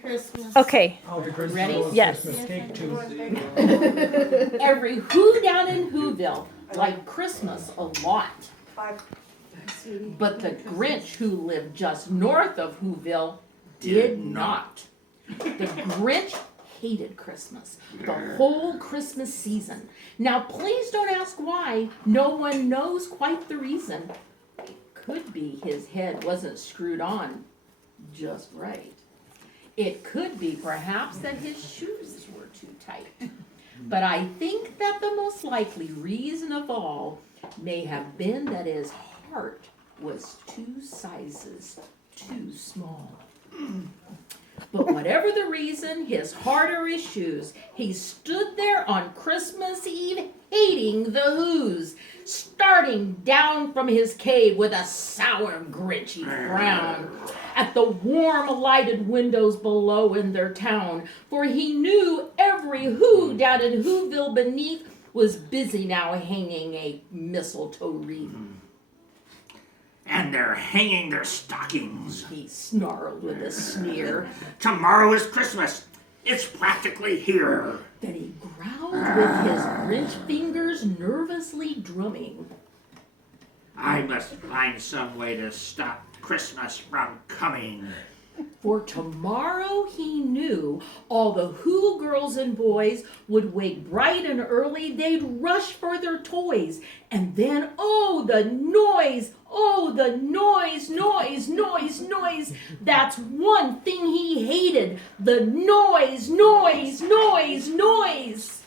Christmas. Okay. Oh, the Grinch Ready? stole Yes. Christmas cake too. Every who down in Whoville liked Christmas a lot. But the Grinch who lived just north of Whoville did not. The Grinch hated Christmas, the whole Christmas season. Now please don't ask why. No one knows quite the reason. It could be his head wasn't screwed on just right. It could be perhaps that his shoes were too tight. But I think that the most likely reason of all may have been that his heart was 2 sizes too small. But whatever the reason, his heart or his shoes, he stood there on Christmas Eve hating the Who's, starting down from his cave with a sour, grinchy frown at the warm lighted windows below in their town, for he knew every Who down in Whoville beneath was busy now hanging a mistletoe wreath. And they're hanging their stockings. He snarled with a sneer. Tomorrow is Christmas. It's practically here. Then he growled with his Grinch fingers nervously drumming. I must find some way to stop Christmas from coming. For tomorrow, he knew, all the Who girls and boys would wake bright and early. They'd rush for their toys. And then, oh, the noise! Oh, the noise, noise, noise, noise! That's one thing he hated. The noise, noise, noise, noise!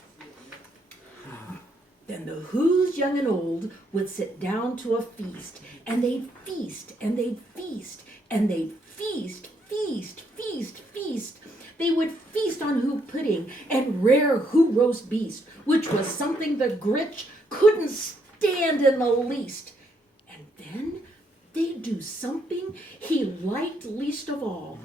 Then the Who's young and old would sit down to a feast. And they'd feast, and they'd feast, and they'd feast, feast, feast, feast. They would feast on Who pudding and rare Who roast beast, which was something the Grinch couldn't stand in the least. And then they'd do something he liked least of all.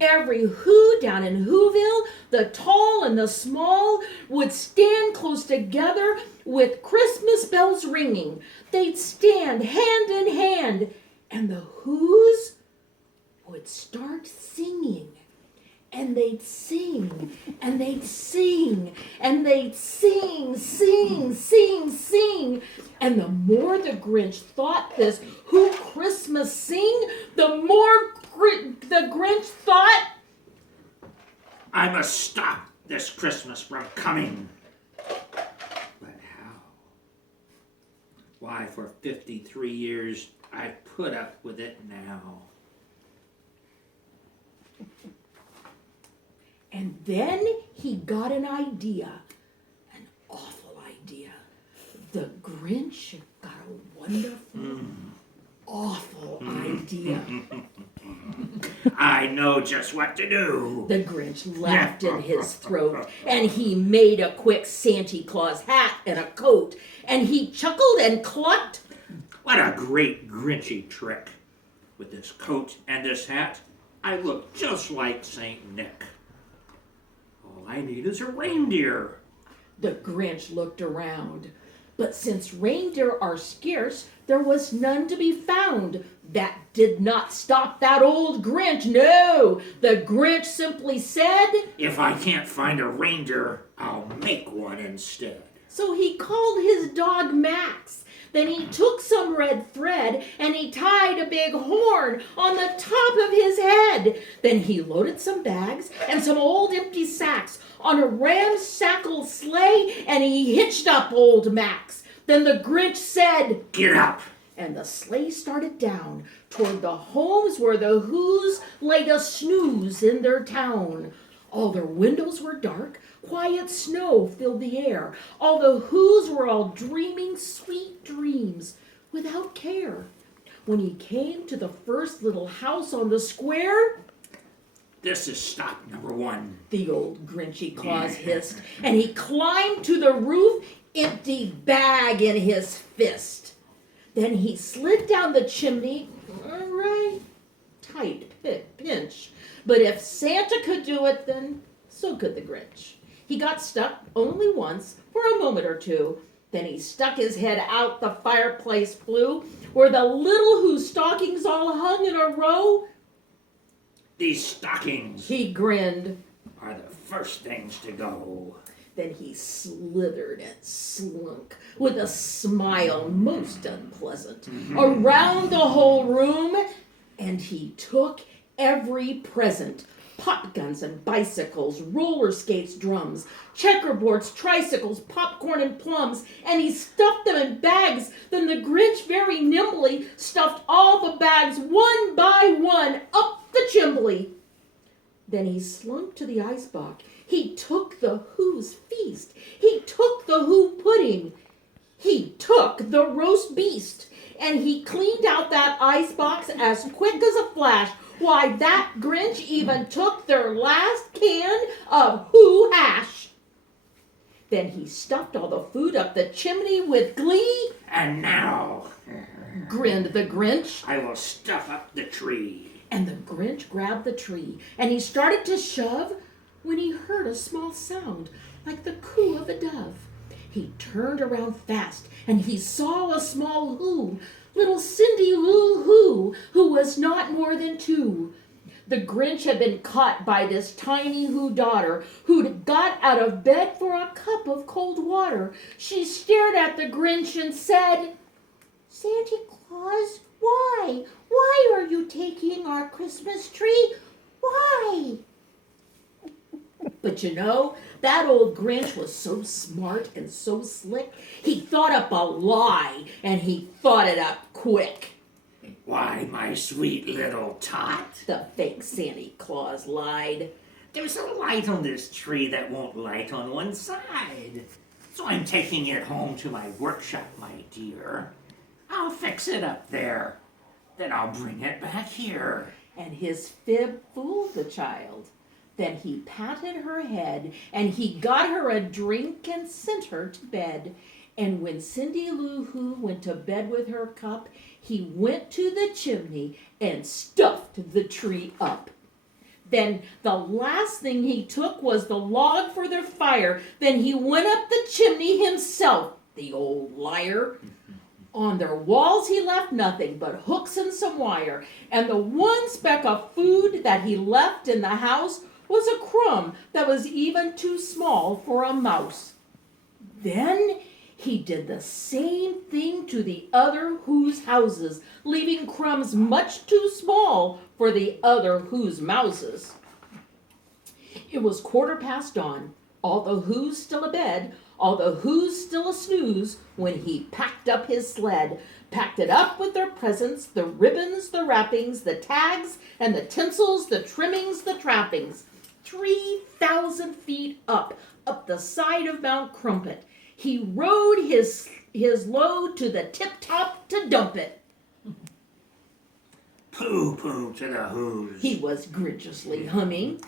Every Who down in Whoville, the tall and the small, would stand close together with Christmas bells ringing. They'd stand hand in hand, and the Who's would start singing. And they'd sing, and they'd sing, and they'd sing, sing, sing, sing. And the more the Grinch thought this Who Christmas sing, the more the Grinch thought, I must stop this Christmas from coming. But how? Why, for 53 years, I've put up with it now. And then he got an idea, an awful idea. The Grinch got a wonderful, awful idea. I know just what to do. The Grinch laughed in his throat, and he made a quick Santa Claus hat and a coat, and he chuckled and clucked. What a great Grinchy trick. With this coat and this hat, I look just like Saint Nick. All I need is a reindeer. The Grinch looked around, but since reindeer are scarce, there was none to be found. That did not stop that old Grinch, no! The Grinch simply said, If I can't find a reindeer, I'll make one instead. so he called his dog Max. Then he took some red thread and he tied a big horn on the top of his head. Then he loaded some bags and some old empty sacks on a ramshackle sleigh and he hitched up old Max. Then the Grinch said, Get up! and the sleigh started down toward the homes where the Who's laid a snooze in their town. All their windows were dark, quiet snow filled the air. All the Who's were all dreaming sweet dreams without care. When he came to the first little house on the square, This is stop number 1. the old Grinchy Claus hissed, and he climbed to the roof, empty bag in his fist. Then he slid down the chimney, right tight pinch. But if Santa could do it, then so could the Grinch. He got stuck only once, for a moment or two. Then he stuck his head out the fireplace flue, where the little Who stockings all hung in a row. These stockings He grinned. are the first things to go. Then he slithered and slunk with a smile most unpleasant around the whole room, and he took every present. Pop guns and bicycles, roller skates, drums, checkerboards, tricycles, popcorn and plums, and he stuffed them in bags. Then the Grinch very nimbly stuffed all the bags one by one up the chimbley. Then he slunk to the icebox. He took the Who's feast. He took the Who pudding. He took the roast beast. And he cleaned out that icebox as quick as a flash. Why, that Grinch even took their last can of Who hash. Then he stuffed all the food up the chimney with glee. And now, Grinned the Grinch. I will stuff up the tree. And the Grinch grabbed the tree, and he started to shove when he heard a small sound like the coo of a dove. He turned around fast, and he saw a small Who, little Cindy Lou who was not more than 2. The Grinch had been caught by this tiny Who daughter who'd got out of bed for a cup of cold water. She stared at the Grinch and said, "Santa Claus, why? Why are you taking our Christmas tree? Why?" But you know, that old Grinch was so smart and so slick, he thought up a lie, and he thought it up quick. Why, my sweet little tot, The fake Santa Claus lied. there's a light on this tree that won't light on one side. So I'm taking it home to my workshop, my dear. I'll fix it up there. Then I'll bring it back here. And his fib fooled the child. Then he patted her head, and he got her a drink and sent her to bed. And when Cindy Lou Who went to bed with her cup, he went to the chimney and stuffed the tree up. Then the last thing he took was the log for their fire. Then he went up the chimney himself, the old liar. On their walls he left nothing but hooks and some wire. And the one speck of food that he left in the house was a crumb that was even too small for a mouse. Then he did the same thing to the other Who's houses, leaving crumbs much too small for the other Who's mouses. It was 15:15 dawn, all the Who's still abed, all the Who's still a snooze, when he packed up his sled, packed it up with their presents, the ribbons, the wrappings, the tags, and the tinsels, the trimmings, the trappings. 3,000 feet up the side of Mount Crumpet. He rode his load to the tip-top to dump it. Pooh-pooh to the Who's. He was grinchiously humming.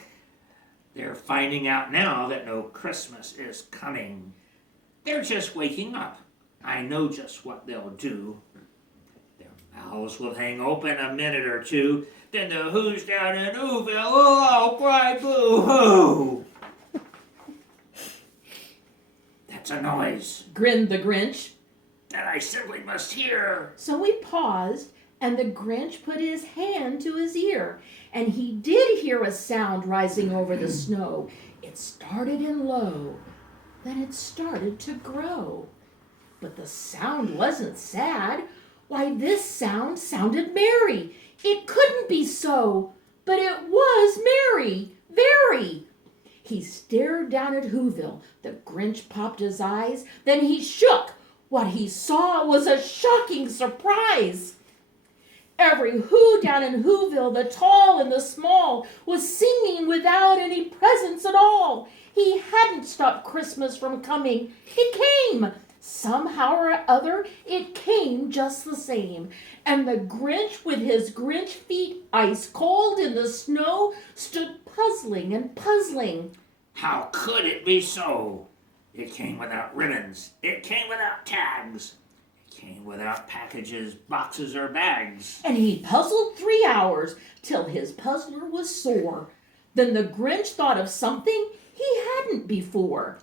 They're finding out now that no Christmas is coming. They're just waking up. I know just what they'll do. Their mouths will hang open a minute or two. Then the Who's down in Whoville will all cry boo-hoo. That's a noise Grinned the Grinch. that I simply must hear. So he paused, and the Grinch put his hand to his ear, and he did hear a sound rising over the snow. It started in low, then it started to grow. But the sound wasn't sad. Why, this sound sounded merry. It couldn't be so, but it was merry, very. He stared down at Whoville. The Grinch popped his eyes. Then he shook. What he saw was a shocking surprise. Every Who down in Whoville, the tall and the small, was singing without any presents at all. He hadn't stopped Christmas from coming. It came. Somehow or other, it came just the same. And the Grinch, with his Grinch feet ice cold in the snow, stood puzzling and puzzling. How could it be so? It came without ribbons. It came without tags. It came without packages, boxes, or bags. And he puzzled 3 hours till his puzzler was sore. Then the Grinch thought of something he hadn't before.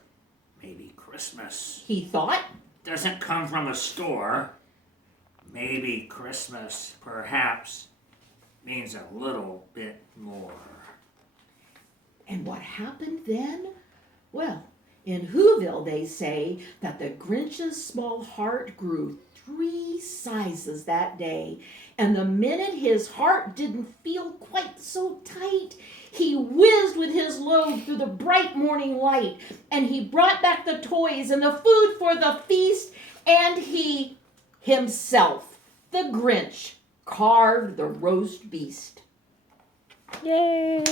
Maybe Christmas He thought, doesn't come from a store. Maybe Christmas, perhaps, means a little bit more. And what happened then? Well, in Whoville they say that the Grinch's small heart grew 3 sizes that day. And the minute his heart didn't feel quite so tight, he whizzed with his load through the bright morning light. And he brought back the toys and the food for the feast. And he himself, the Grinch, carved the roast beast. Yay!